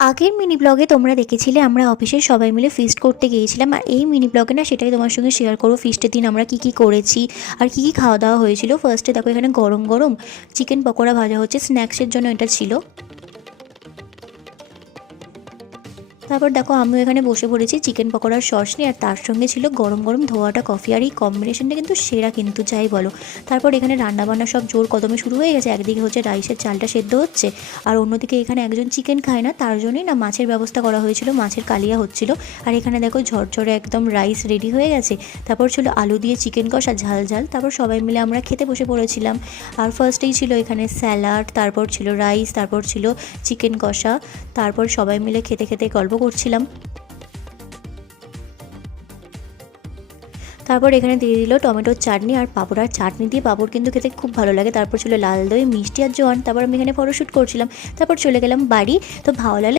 আগের মিনি ব্লগে তোমরা দেখেছিলে আমরা অফিসে সবাই মিলে ফিস্ট করতে গিয়েছিলাম, আর এই মিনি ব্লগে না সেটাই তোমার সঙ্গে শেয়ার করবো। ফিস্টের দিন আমরা কী কী করেছি আর কী কী খাওয়া দাওয়া হয়েছিল। ফার্স্টে দেখো এখানে গরম গরম চিকেন পকোড়া ভাজা হচ্ছে, স্ন্যাক্সের জন্য এটা ছিল। তারপর দেখো আমিও এখানে বসে পড়েছি চিকেন পকোড়ার সস নিয়ে, আর তার সঙ্গে ছিল গরম গরম ধোয়াটা কফি, আর এই কম্বিনেশনটা কিন্তু সেরা, কিন্তু যাই বলো। তারপর এখানে রান্নাবান্না সব জোর কদমে শুরু হয়ে গেছে। একদিকে হচ্ছে রাইসের চালটা সেদ্ধ হচ্ছে, আর অন্যদিকে এখানে একজন চিকেন খায় না, তার জন্যই না মাছের ব্যবস্থা করা হয়েছিল, মাছের কালিয়া হচ্ছিল। আর এখানে দেখো ঝরঝরে একদম রাইস রেডি হয়ে গেছে। তারপর ছিল আলু দিয়ে চিকেন কষা ঝাল ঝাল। তারপর সবাই মিলে আমরা খেতে বসে পড়েছিলাম। আর ফার্স্টেই ছিল এখানে স্যালাড, তারপর ছিল রাইস, তারপর ছিল চিকেন কষা। তারপর সবাই মিলে খেতে খেতে গল্প করছিলাম। তারপর এখানে দিয়ে দিল টমেটোর চাটনি আর পাঁপড়, আর চাটনি দিয়ে পাঁপড় কিন্তু খেতে খুব ভালো লাগে। তারপর ছিল লাল দই, মিষ্টি আর জোয়ান। তারপর আমি এখানে ফটোশ্যুট করছিলাম। তারপর চলে গেলাম বাড়ি। তো ভালো লাগলে